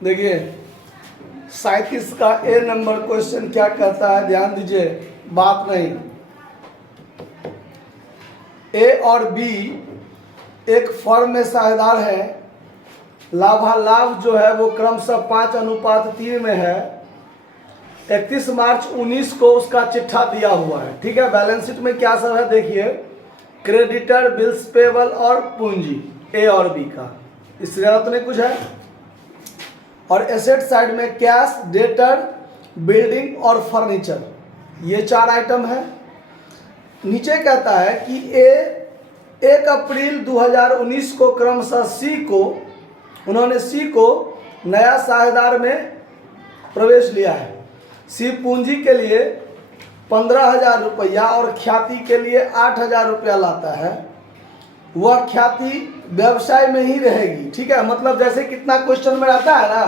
देखिए 37 का ए number question क्या कहता है, ध्यान दीजिए, बात नहीं। ए और बी एक फर्म में साझेदार है, लाभालाभ जो है वो क्रमशः 5:3 में है। 31 मार्च 19 को उसका चिट्ठा दिया हुआ है, ठीक है। बैलेंस शीट में क्या सब है देखिए, क्रेडिटर, बिल्स पेबल और पूंजी ए और बी का, इससे ज़्यादा तो नहीं कुछ है। और एसेट साइड में कैश, डेटर, बिल्डिंग और फर्नीचर, ये 4 आइटम है। नीचे कहता है कि ए 1 अप्रैल 2019 को क्रमशः उन्होंने सी को नया साझेदार में प्रवेश लिया है। सी पूंजी के लिए 15,000 रुपया और ख्याति के लिए 8,000 रुपया लाता है। वह ख्याति व्यवसाय में ही रहेगी, ठीक है। मतलब जैसे कितना क्वेश्चन में रहता है ना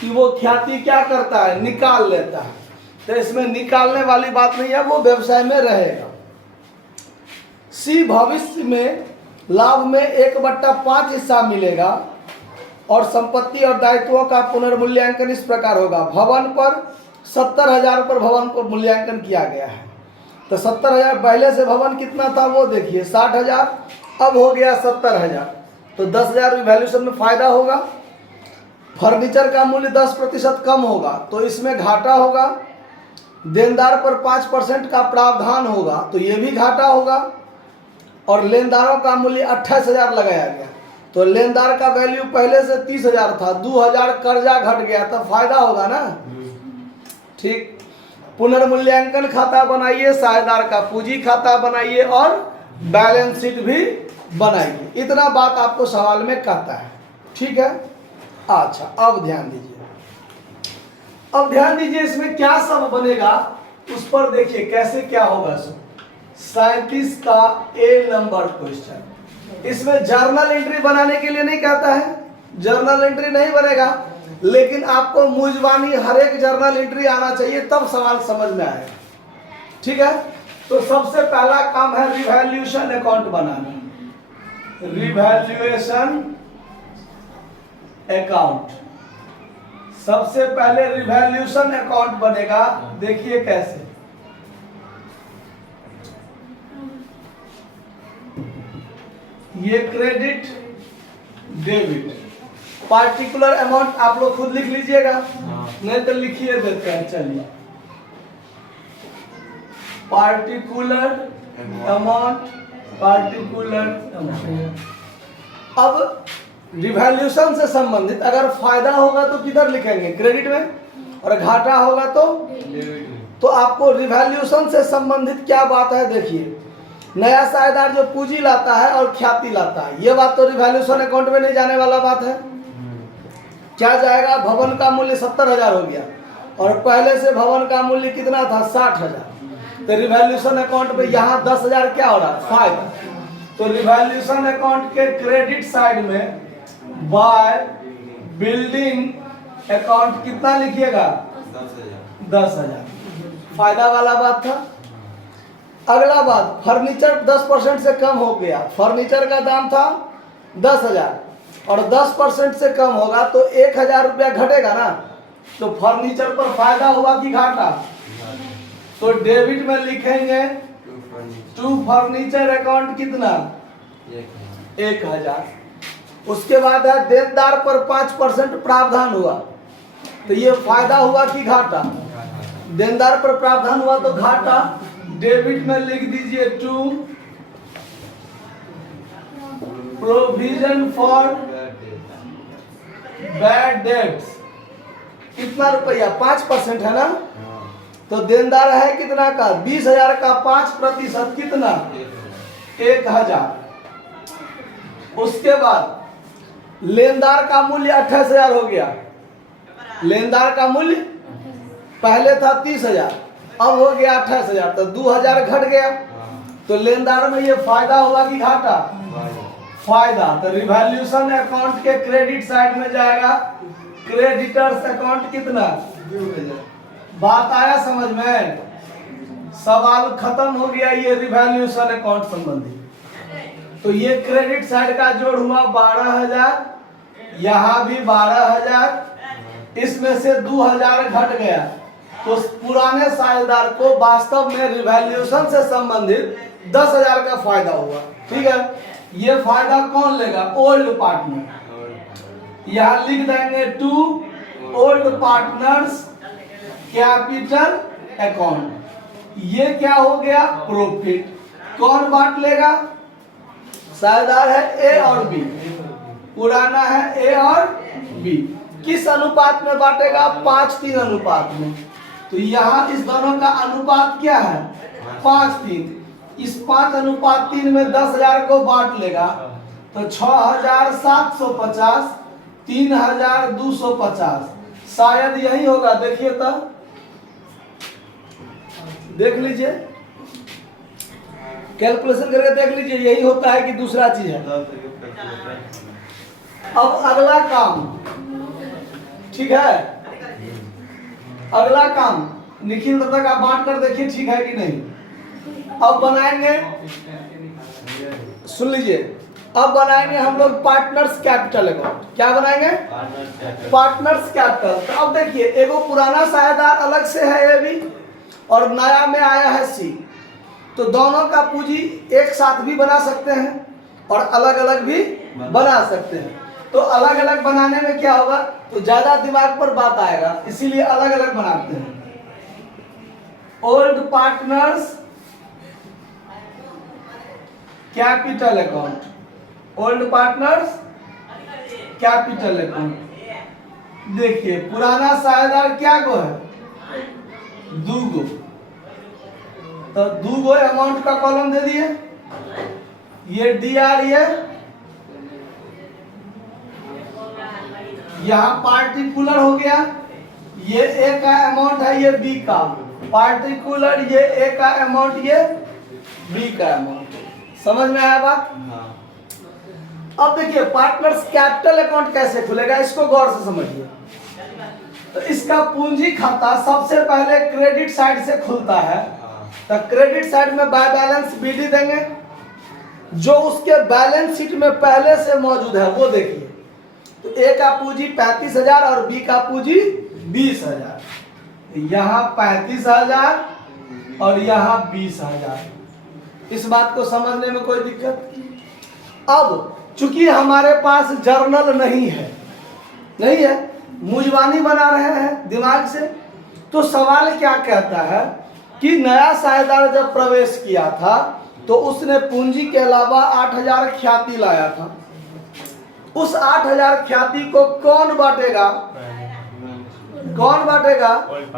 कि वो ख्याति क्या करता है, निकाल लेता है, तो इसमें निकालने वाली बात नहीं है, वो व्यवसाय में रहेगा। सी भविष्य में लाभ में 1/5 हिस्सा मिलेगा और संपत्ति और दायित्वों का पुनर्मूल्यांकन इस प्रकार होगा। भवन पर 70,000 पर भवन को मूल्यांकन किया गया है, तो 70,000 पहले से भवन कितना था वो देखिए 60,000, अब हो गया 70,000, तो 10,000 वैल्यूएशन में फायदा होगा। फर्नीचर का मूल्य 10% कम होगा तो इसमें घाटा होगा। देनदार पर 5% का प्रावधान होगा तो ये भी घाटा होगा। और लेनदारों का मूल्य 28,000 लगाया गया, तो लेनदार का वैल्यू पहले से 30,000 था, 2,000 कर्जा घट गया तो फायदा होगा ना, ठीक। पुनर्मूल्यांकन खाता बनाइए, साझेदार का पूंजी खाता बनाइए और बैलेंस शीट भी बनाइए। इतना बात आपको सवाल में कहता है, ठीक है। अच्छा अब ध्यान दीजिए, इसमें क्या सब बनेगा उस पर देखिए कैसे क्या होगा। 37 का ए नंबर क्वेश्चन, इसमें जर्नल एंट्री बनाने के लिए नहीं कहता है, जर्नल एंट्री नहीं बनेगा, लेकिन आपको मुजबानी हर एक जर्नल एंट्री आना चाहिए तब सवाल समझ में आएगा, ठीक है। तो सबसे पहला काम है रिवैल्यूएशन अकाउंट बनाना। रिवैल्यूएशन अकाउंट, सबसे पहले रिवैल्यूएशन अकाउंट बनेगा। देखिए कैसे, ये क्रेडिट डेबिट, पार्टिकुलर अमाउंट आप लोग खुद लिख लीजिएगा, नहीं तो लिखिए देते हैं, चलिए। पार्टिकुलर अमाउंट, अब रिवैल्यूएशन से संबंधित अगर फायदा होगा तो किधर लिखेंगे, क्रेडिट में, और घाटा होगा तो आपको रिवैल्यूएशन से संबंधित क्या बात है देखिए। नया साझेदार जो पूंजी लाता है और ख्याति लाता है, ये बात तो रिवैल्यूएशन अकाउंट में नहीं जाने वाला बात है। क्या जाएगा, भवन का मूल्य 70,000 हो गया और पहले से भवन का मूल्य कितना था 60,000, तो रिवैल्यूएशन अकाउंट में यहाँ 10,000 क्या हो रहा है, फायदा। तो रिवैल्यूएशन अकाउंट के क्रेडिट साइड में बाय बिल्डिंग अकाउंट कितना लिखिएगा, 10,000, फायदा वाला बात था। अगला बात, फर्नीचर 10% से कम हो गया, फर्नीचर का दाम था 10,000 और 10% से कम होगा तो 1,000 रुपया घटेगा ना, तो फर्नीचर पर फायदा हुआ कि घाटा, तो डेबिट में लिखेंगे टू फर्नीचर अकाउंट कितना, 1,000। उसके बाद है देनदार पर 5% प्रावधान हुआ, तो ये फायदा हुआ कि घाटा, देनदार पर प्रावधान हुआ तो घाटा। डेबिट में लिख दीजिए to provision for bad debts, कितना रुपया, 5% है ना, तो देनदार है कितना का, 20,000 का 5% कितना, 1,000। उसके बाद लेनदार का मूल्य 28,000 हो गया, लेनदार का मूल्य पहले था 30,000 अब हो गया 28,000, तो 2,000 घट गया, तो लेनदार में ये फायदा हुआ कि घाटा, फायदा। तो रिवैल्यूएशन अकाउंट के क्रेडिट साइड में जाएगा क्रेडिटर्स अकाउंट कितना, 2,000। बात आया समझ में, सवाल खत्म हो गया ये रिवैल्यूएशन अकाउंट संबंधी। तो ये क्रेडिट साइड का जोड़ हुआ 12,000, यहाँ भी 12,000 इसमें से 2000 घट गया, तो पुराने साझेदार को वास्तव में रिवैल्यूएशन से संबंधित 10,000 का फायदा हुआ। ठीक है, ये फायदा कौन लेगा? Old partner. यहां लिख देंगे to old partners capital account. ये क्या हो गया? प्रॉफिट। कौन बांट लेगा? साझेदार है ए और बी, पुराना है ए और बी। किस अनुपात में बांटेगा? 5-3 अनुपात में। तो यहाँ इस दोनों का अनुपात क्या है? 5-3। इस 5:3 में 10,000 को बांट लेगा तो 6,750, 3,250, शायद यही होगा। देखिए तो, देख लीजिए, कैलकुलेशन करके देख लीजिए, यही होता है कि दूसरा चीज है। अब अगला काम, ठीक है, अगला काम निखिल तक आप बांट कर देखिए ठीक है कि नहीं। अब बनाएंगे, सुन लीजिए, अब बनाएंगे हम लोग पार्टनर्स कैपिटल अकाउंट। क्या बनाएंगे? Partners capital. तो अब देखिए, एगो पुराना साझेदार अलग से है ए बी और नया में आया है सी, तो दोनों का पूंजी एक साथ भी बना सकते हैं और अलग अलग भी बना सकते हैं। तो अलग अलग बनाने में क्या होगा? तो ज्यादा दिमाग पर बात आएगा, इसीलिए अलग अलग बनाते हैं। Old partners capital account, old partners capital account. देखिए, पुराना साझेदार क्या को है? 2 तो 2 अमाउंट का कॉलम दे दिए, ये डी आर, यहाँ पार्टिकुलर हो गया, ये ए का अमाउंट है, ये बी का पार्टिकुलर, ये ए का अमाउंट, ये बी का अमाउंट। समझ में आया बात? अब देखिए, पार्टनर्स कैपिटल अकाउंट कैसे खुलेगा, इसको गौर से समझिए। तो इसका पूंजी खाता सबसे पहले क्रेडिट साइड से खुलता है। तो क्रेडिट साइड में बाय बैलेंस बीडी देंगे, जो उसके बैलेंस शीट में पहले से मौजूद है वो देखिए। तो ए का पूंजी 35,000 और बी का पूंजी 20,000। यहाँ 35,000 और यहाँ 20,000। इस बात को समझने में कोई दिक्कत? अब चूंकि हमारे पास जर्नल नहीं है, मुजवानी बना रहे हैं दिमाग से, तो सवाल क्या कहता है कि नया साझेदार जब प्रवेश किया था तो उसने पूंजी के अलावा 8,000 ख्याति लाया था। उस 8,000 ख्याति को कौन बांटेगा? कौन बांटेगा?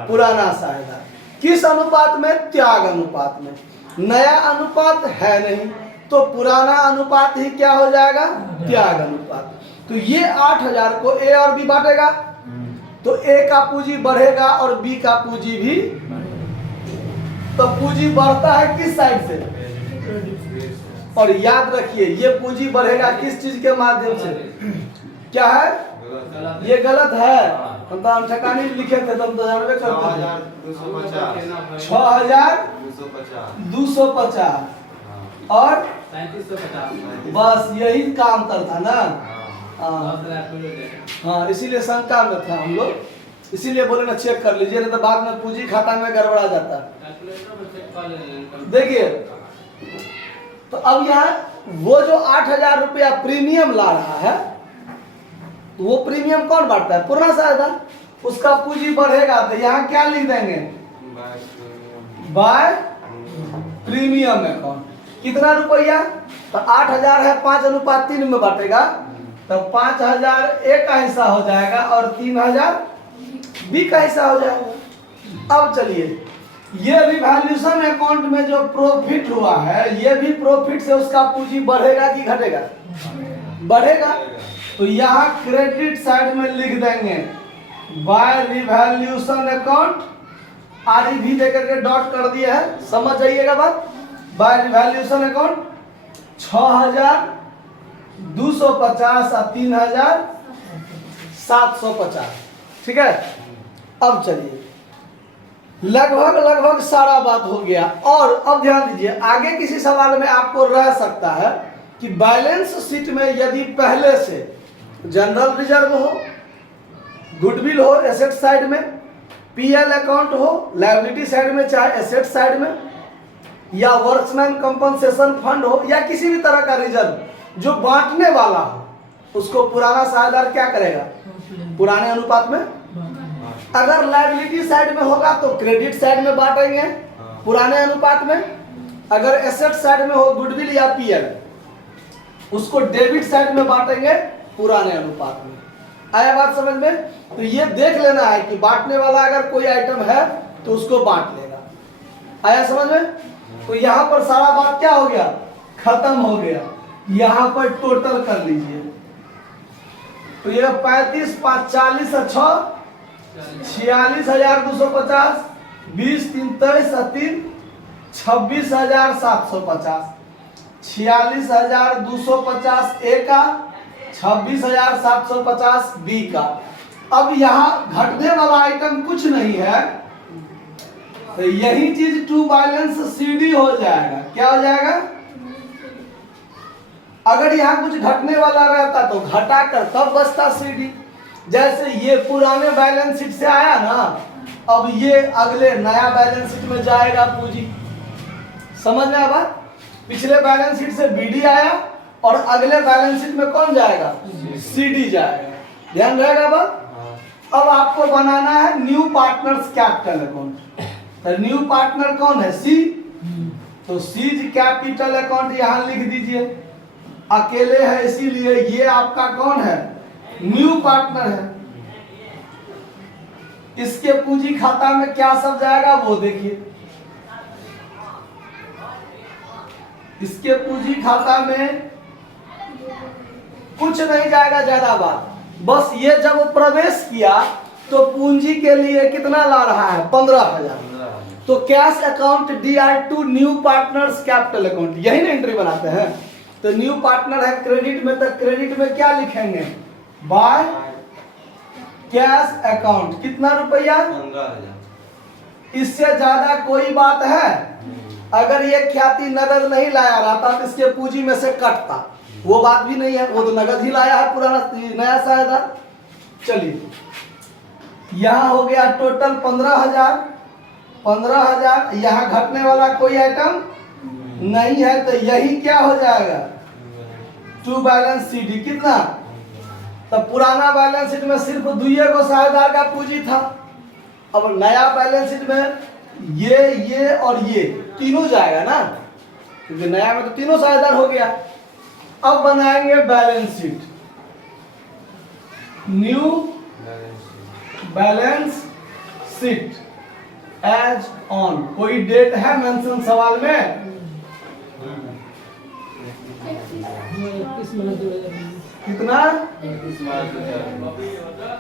पुराना साझेदार। किस अनुपात में? त्याग अनुपात में। नया अनुपात है नहीं, तो पुराना अनुपात ही क्या हो जाएगा? त्याग अनुपात। तो ये 8,000 को ए और बी बांटेगा, तो ए का पूंजी बढ़ेगा और बी का पूंजी भी। तो पूंजी बढ़ता है किस साइड से? और याद रखिए, ये पूंजी बढ़ेगा किस चीज के माध्यम से? क्या है? ये गलत है, हम तो हम ठकानी लिखे थे, तुम तो जानबे करते थे। 6,250 और 3750। बस यही काम करता ना। हाँ, इसीलिए शंका में था हम लोग, इसीलिए बोले ना चेक कर लीजिए, नहीं तो बाद में पूंजी खाता में गड़बड़ा जाता। देखिए, तो अब यहाँ वो जो 8,000 रुपया प्रीमियम ला रहा है, तो वो प्रीमियम कौन बांटता है? पुराना साझेदार। उसका पूंजी बढ़ेगा तो यहाँ क्या लिख देंगे? By premium account. कितना रुपया? तो 8,000 है, 5:3 में बांटेगा, तो 5,000 ए का हिस्सा हो जाएगा और 3,000 बी का हिस्सा हो जाएगा। अब चलिए, ये रिवैल्यूएशन अकाउंट में जो प्रॉफिट हुआ है, ये भी प्रॉफिट से उसका पूंजी बढ़ेगा कि घटेगा? बढ़ेगा। तो यहाँ क्रेडिट साइड में लिख देंगे बाय रिवैल्यूएशन अकाउंट, आदि भी देकर के डॉट कर दिया है, समझ जाइएगा बात। बाय रिवैल्यूएशन अकाउंट 6,250 और 3,750। ठीक है, अब चलिए, लगभग सारा बात हो गया। और अब ध्यान दीजिए, आगे किसी सवाल में आपको रह सकता है कि बैलेंस शीट में यदि पहले से जनरल रिजर्व हो, गुडविल हो एसेट साइड में, पीएल अकाउंट हो लायबिलिटी साइड में, चाहे एसेट साइड में, या वर्कमैन कंपनसेशन फंड हो, या किसी भी तरह का रिजर्व जो बांटने वाला हो, उसको पुराना साझेदार क्या करेगा? पुराने अनुपात में। अगर लायबिलिटी साइड में होगा तो क्रेडिट साइड में बांटेंगे पुराने अनुपात में। अगर एसेट साइड में हो गुडविल या पीएल, उसको डेबिट साइड में बांटेंगे पुराने अनुपात में। आया बात समझ में? तो ये देख लेना है कि बांटने वाला अगर कोई आइटम है तो उसको बांट लेगा। आया समझ में? तो यहां पर सारा बात क्या हो गया? खत्म हो गया। यहां पर टोटल कर लीजिए। तो ये 35 5 40 6 46,250, 20 3 23 3 26,750, 46,250 ए का, 26,750 बी का। अब यहाँ घटने वाला आइटम कुछ नहीं है, तो यही चीज टू बैलेंस सीडी हो जाएगा। क्या हो जाएगा? अगर यहाँ कुछ घटने वाला रहता तो घटा कर तब बचता सीडी। जैसे ये पुराने बैलेंस शीट से आया ना, अब ये अगले नया बैलेंस शीट में जाएगा पूंजी। समझ में आया बात? पिछले बैलेंस शीट से बीडी आया और अगले बैलेंस शीट में कौन जाएगा? सीडी जाएगा। ध्यान रहेगा बात? अब आपको बनाना है न्यू पार्टनर्स कैपिटल अकाउंट। तो न्यू पार्टनर कौन है? सी। तो सीज कैपिटल अकाउंट यहां लिख दीजिए। अकेले है इसीलिए ये आपका कौन है? न्यू पार्टनर है। इसके पूंजी खाता में क्या सब जाएगा वो देखिए। इसके पूंजी खाता में कुछ नहीं जाएगा ज्यादा बात, बस ये जब प्रवेश किया तो पूंजी के लिए कितना ला रहा है? 15,000। तो cash account DR2 new partners capital account, यही ना एंट्री बनाते हैं। तो न्यू पार्टनर है क्रेडिट में, तो क्रेडिट में क्या लिखेंगे? By cash account. कितना रुपया? 15,000। इससे ज्यादा कोई बात है? अगर ये ख्याति नगद नहीं लाया रहता तो इसके पूंजी में से कटता, वो बात भी नहीं है, वो तो नगद ही लाया है पुराना नया साझेदार। चलिए यहां हो गया टोटल 15,000। 15,000 यहां घटने वाला कोई आइटम नहीं है, तो यही क्या हो जाएगा? To balance CD. कितना? तो पुराना बैलेंस शीट में सिर्फ दुइये को साझेदार का पूंजी था। अब नया बैलेंस शीट में ये और ये तीनों जाएगा ना, क्योंकि नया में तो तीनों साझेदार हो गया। अब बनाएंगे balance sheet, new balance sheet as on. कोई डेट है मेंशन सवाल में? 31 कितना?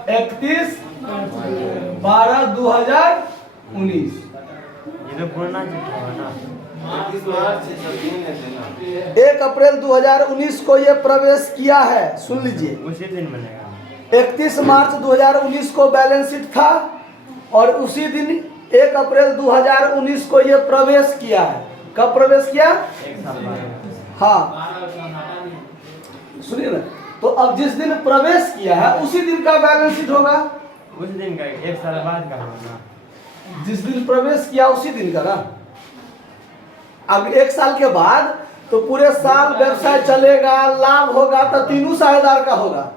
31/12/2019। ये तो पुराना चिट्ठा है ना। 31 मार्च से सब दिन है ना। 1 अप्रैल 2019 को ये प्रवेश किया है। सुन लीजिए, उसी दिन बनेगा। 31 मार्च 2019 को बैलेंस शीट था और उसी दिन 1 अप्रैल 2019 को ये प्रवेश किया है। कब प्रवेश किया? एक साल बाद। हाँ सुनिए ना, तो अब जिस दिन प्रवेश किया है उसी दिन का बैलेंस शीट होगा। उस दिन का एक साल बाद का होगा। जिस दिन प्रवेश किया उसी दिन का ना। अब 1 साल के बाद तो पूरे साल व्यवसाय चलेगा, लाभ होगा, तो तीनों साझेदार का होगा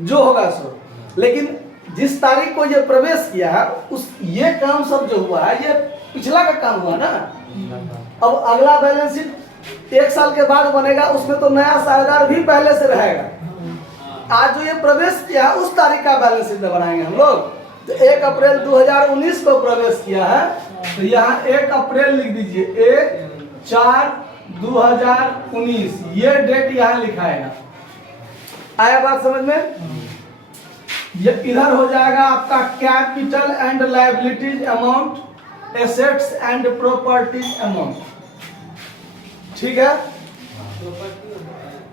जो होगा सो। लेकिन जिस तारीख को ये प्रवेश किया है उस ये काम सब जो हुआ है ये पिछला का काम हुआ ना। अब अगला बैलेंस शीट 1 साल के बाद बनेगा, उसमें तो नया साझेदार भी पहले से रहेगा। आज जो ये प्रवेश किया है उस तारीख का बैलेंस शीट बनाएंगे हम लोग। तो 1 अप्रैल 2019 को प्रवेश किया है, तो यहाँ 1 अप्रैल लिख दीजिए। 1/4/2019 ये डेट यहाँ लिखाएगा। आया बात समझ में? ये इधर हो जाएगा आपका capital and liabilities amount, assets and properties amount. ठीक है?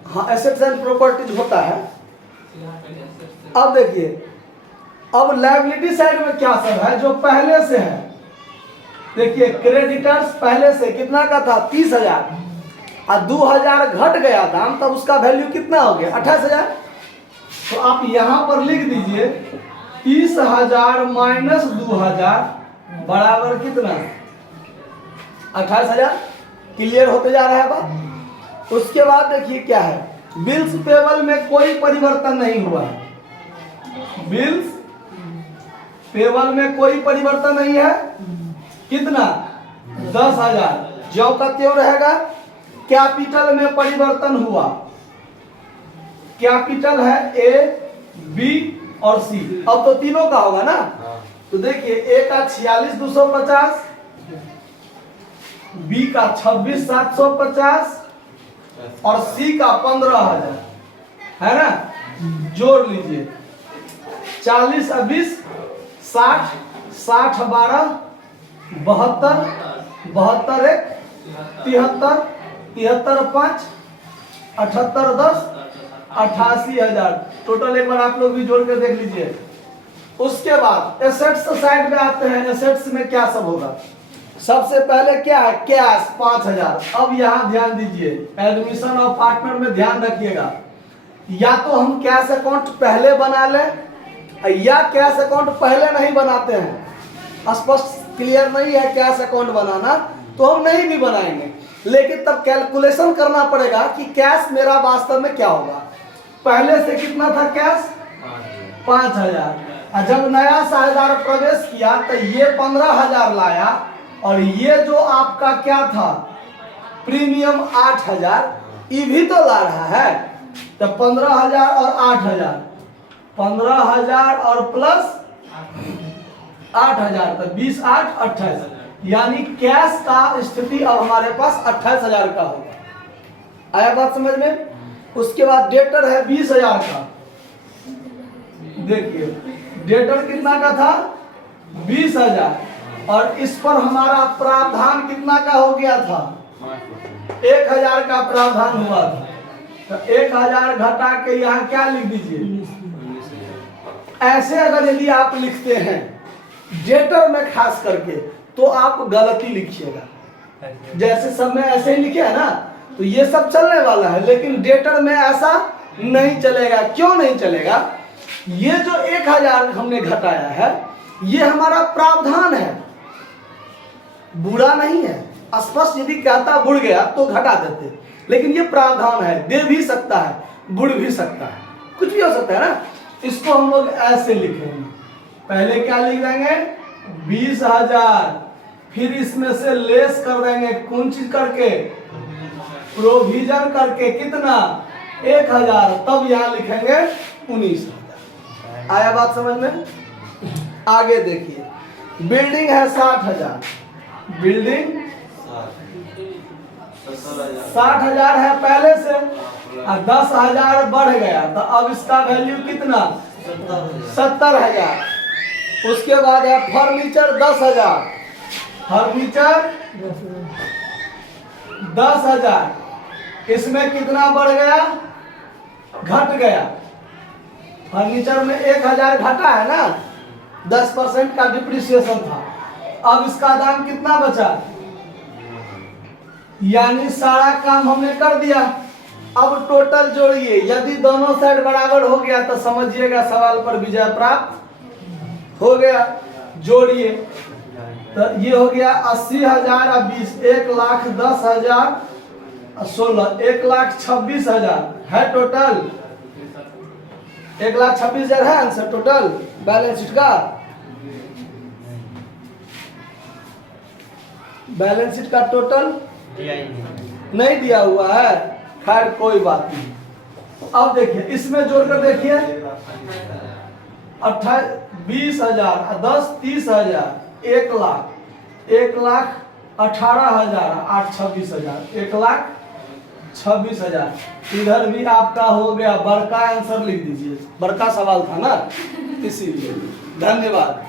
हाँ एसेट्स एंड प्रॉपर्टीज होता है। अब देखिए, अब लायबिलिटी साइड में क्या सब है जो पहले से है। देखिए क्रेडिटर्स पहले से कितना का था? 30,000 और 2,000 घट गया दाम, तब उसका वैल्यू कितना हो गया? 28,000। तो आप यहां पर लिख दीजिए 30,000 माइनस 2,000 बराबर कितना? 28,000। क्लियर होते जा रहा है बात। उसके बाद देखिए क्या है, बिल्स पेबल में कोई परिवर्तन नहीं हुआ है। बिल्स पेबल में कोई परिवर्तन नहीं है। कितना? 10,000 ज्यों का त्यों रहेगा। कैपिटल में परिवर्तन हुआ। कैपिटल है ए, बी और सी। अब तो तीनों का होगा ना। तो देखिए ए का 46,250, बी का 26,750 और सी का 15,000 है ना। जोड़ लीजिए 40 और 20 60, 60 12 72, 72 1 73, 73 5 78 10 88,000 टोटल। एक बार आप लोग भी जोड़ कर देख लीजिए। उसके बाद एसेट्स साइड में आते हैं। एसेट्स में क्या सब होगा? सबसे पहले क्या है? कैश 5,000। अब यहाँ ध्यान दीजिए, एडमिशन ऑफ पार्टनर में ध्यान रखिएगा। या तो हम कैश अकाउंट पहले बना लें या कैश अकाउंट पहले नहीं बनाते हैं। स्पष्ट क्लियर नहीं है कैश अकाउंट बनाना, तो हम नहीं भी बनाएंगे, लेकिन तब कैलकुलेशन करना पड़ेगा कि कैश मेरा वास्तव में क्या होगा। पहले से कितना था कैश? 5,000। और जब नया साझेदार प्रवेश किया तो ये 15,000 लाया और ये जो आपका क्या था प्रीमियम 8,000, ये भी तो ला रहा है। तो 15,000 और 8,000, 15,000 और प्लस 8,000 तो 20 8 28, यानी कैश का स्थिति अब हमारे पास 28,000 का होगा। आया बात समझ में? उसके बाद डेटर है 20,000 का। देखिए डेटर कितना का था? 20,000 और इस पर हमारा प्रावधान कितना का हो गया था? 1,000 का प्रावधान हुआ था। तो 1,000 घटा के यहाँ क्या लिख दीजिए? ऐसे अगर यदि आप लिखते हैं डेटर में खास करके तो आप गलती लिखिएगा। जैसे सब में ऐसे ही लिखे है ना, तो ये सब चलने वाला है, लेकिन डेटर में ऐसा नहीं चलेगा। क्यों नहीं चलेगा? ये जो 1,000 हमने घटाया है ये हमारा प्रावधान है, बुरा नहीं है। स्पष्ट यदि कहता बुढ़ गया तो घटा देते, लेकिन ये प्रावधान है, दे भी सकता है, बुढ़ भी सकता है, कुछ भी हो सकता है ना। इसको हम लोग ऐसे लिखेंगे। पहले क्या लिख देंगे? 20,000, फिर इसमें से लेस कर देंगे कौन चीज करके? प्रोविजन करके। कितना? 1,000, तब यहाँ लिखेंगे 19,000। आया बात समझ में? आगे देखिए, बिल्डिंग है 60,000, बिल्डिंग 60,000 है पहले से, और 10,000 बढ़ गया तो अब इसका वैल्यू कितना? 70,000। उसके बाद है फर्नीचर 10,000, फर्नीचर 10,000, इसमें कितना बढ़ गया? घट गया। फर्नीचर में 1,000 घटा है ना, 10% का डिप्रिसिएशन था। अब इसका दाम कितना बचा? यानी सारा काम हमने कर दिया। अब टोटल जोड़िए, यदि दोनों साइड बराबर हो गया तो समझिएगा सवाल पर विजय प्राप्त हो गया। जोड़िए तो ये हो गया 80,000 और 20, 1,10,000 16, 1,26,000 है टोटल। 1,26,000 है आंसर टोटल बैलेंस शीट का। बैलेंस शीट का टोटल नहीं दिया हुआ है, खैर कोई बात नहीं। अब देखिए इसमें जोड़कर देखिए 20,000 10 30,000 1,00,000 1,18,000 8 26,000 1,26,000। इधर भी आपका हो गया। बड़का आंसर लिख दीजिए, बड़का सवाल था ना इसीलिए। धन्यवाद।